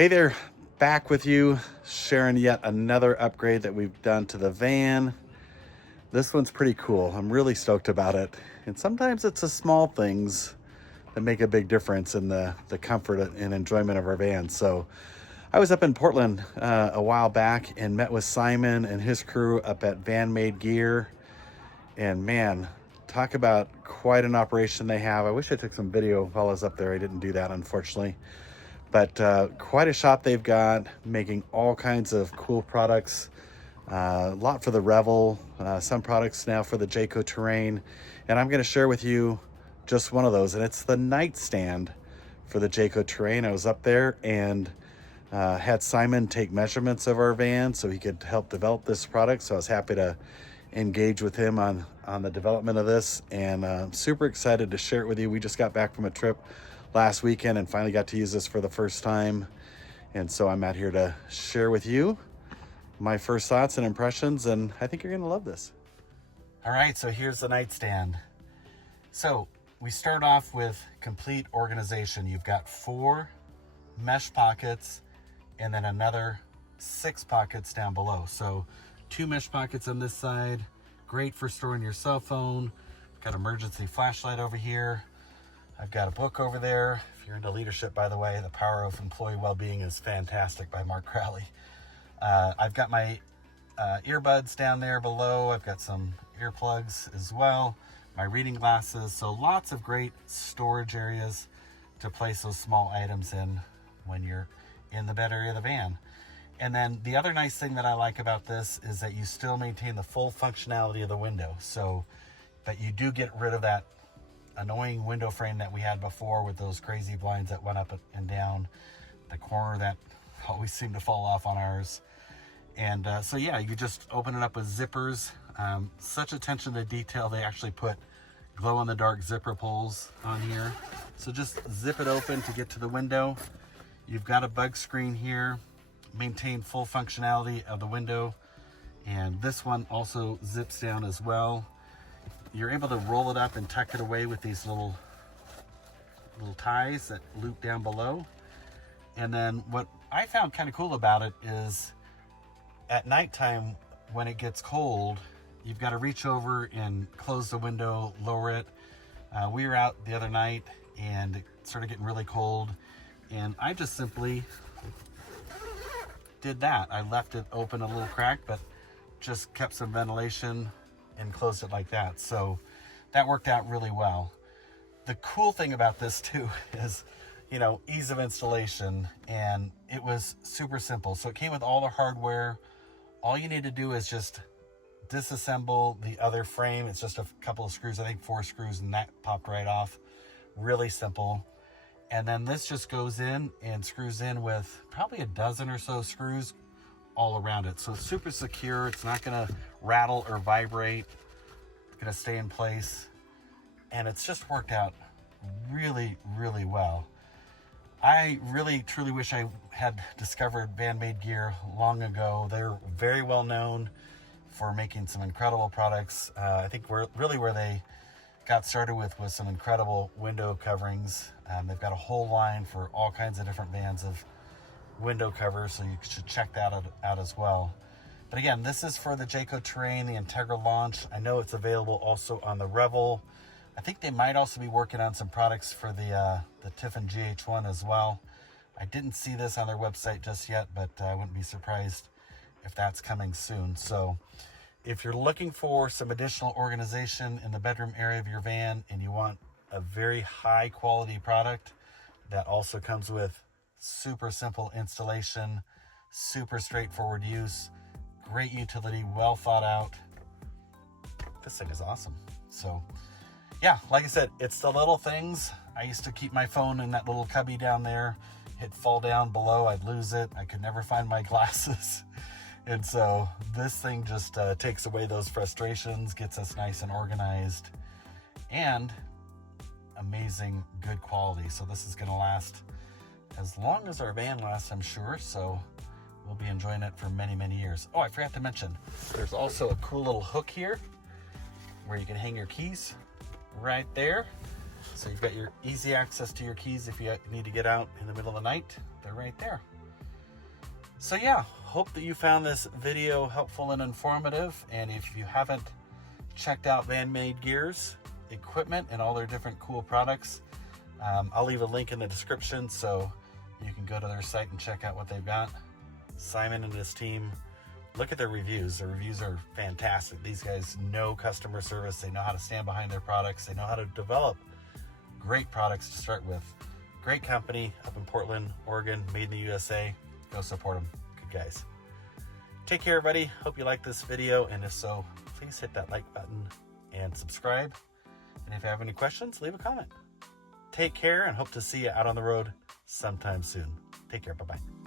Hey there, back with you, sharing yet another upgrade that we've done to the van. This one's pretty cool. I'm really stoked about it. And sometimes it's the small things that make a big difference in the comfort and enjoyment of our van. So I was up in Portland a while back and met with Simon and his crew up at Vanmade Gear. And man, talk about quite an operation they have. I wish I took some video while I was up there. I didn't do that, unfortunately. But quite a shop they've got, making all kinds of cool products. A lot for the Revel, some products now for the Jayco Terrain. And I'm going to share with you just one of those, and it's the nightstand for the Jayco Terrain. I was up there and had Simon take measurements of our van so he could help develop this product. So I was happy to engage with him on the development of this, and super excited to share it with you. We just got back from a trip last weekend and finally got to use this for the first time. And so I'm out here to share with you my first thoughts and impressions, and I think you're gonna love this. All right, so here's the nightstand. So we start off with complete organization. You've got 4 mesh pockets and then another 6 pockets down below. So 2 mesh pockets on this side, great for storing your cell phone. Got emergency flashlight over here. I've got a book over there. If you're into leadership, by the way, The Power of Employee Wellbeing is fantastic by Mark Crowley. I've got my earbuds down there below. I've got some earplugs as well, my reading glasses. So lots of great storage areas to place those small items in when you're in the bed area of the van. And then the other nice thing that I like about this is that you still maintain the full functionality of the window. So, but you do get rid of that annoying window frame that we had before with those crazy blinds that went up and down the corner that always seemed to fall off on ours. And so yeah, you just open it up with zippers. Such attention to detail. They actually put glow in the dark zipper pulls on here. So just zip it open to get to the window. You've got a bug screen here, maintain full functionality of the window. And this one also zips down as well. You're able to roll it up and tuck it away with these little ties that loop down below. And then what I found kind of cool about it is at nighttime when it gets cold, you've got to reach over and close the window, lower it. We were out the other night and it started getting really cold, and I just simply did that. I left it open a little crack, but just kept some ventilation and closed it like that. So that worked out really well. The cool thing about this too is, ease of installation, and it was super simple. So it came with all the hardware. All you need to do is just disassemble the other frame. It's just a couple of screws, I think 4 screws, and that popped right off. Really simple. And then this just goes in and screws in with probably a dozen or so screws all around it. So it's super secure. It's not gonna rattle or vibrate. It's gonna stay in place. And it's just worked out really, really well. I really, truly wish I had discovered Vanmade Gear long ago. They're very well known for making some incredible products. I think where they got started with was some incredible window coverings. They've got a whole line for all kinds of different vans of window covers, so you should check that out as well. But again, this is for the Jayco Terrain, the Entegra Launch. I know it's available also on the Revel. I think they might also be working on some products for the Tiffin GH1 as well. I didn't see this on their website just yet, but I wouldn't be surprised if that's coming soon. So if you're looking for some additional organization in the bedroom area of your van and you want a very high quality product that also comes with super simple installation, super straightforward use, great utility, well thought out, this thing is awesome. So yeah, like I said, it's the little things. I used to keep my phone in that little cubby down there. It'd fall down below, I'd lose it. I could never find my glasses. And so this thing just takes away those frustrations, gets us nice and organized, and amazing good quality. So this is gonna last as long as our van lasts, I'm sure. So we'll be enjoying it for many, many years. Oh, I forgot to mention, there's also a cool little hook here where you can hang your keys right there. So you've got your easy access to your keys if you need to get out in the middle of the night. They're right there. So yeah, hope that you found this video helpful and informative. And if you haven't checked out Vanmade Gear's equipment and all their different cool products, I'll leave a link in the description so you can go to their site and check out what they've got. Simon and his team, look at their reviews. Their reviews are fantastic. These guys know customer service. They know how to stand behind their products. They know how to develop great products to start with. Great company up in Portland, Oregon, made in the USA. Go support them. Good guys. Take care, everybody. Hope you liked this video. And if so, please hit that like button and subscribe. And if you have any questions, leave a comment. Take care and hope to see you out on the road sometime soon. Take care. Bye-bye.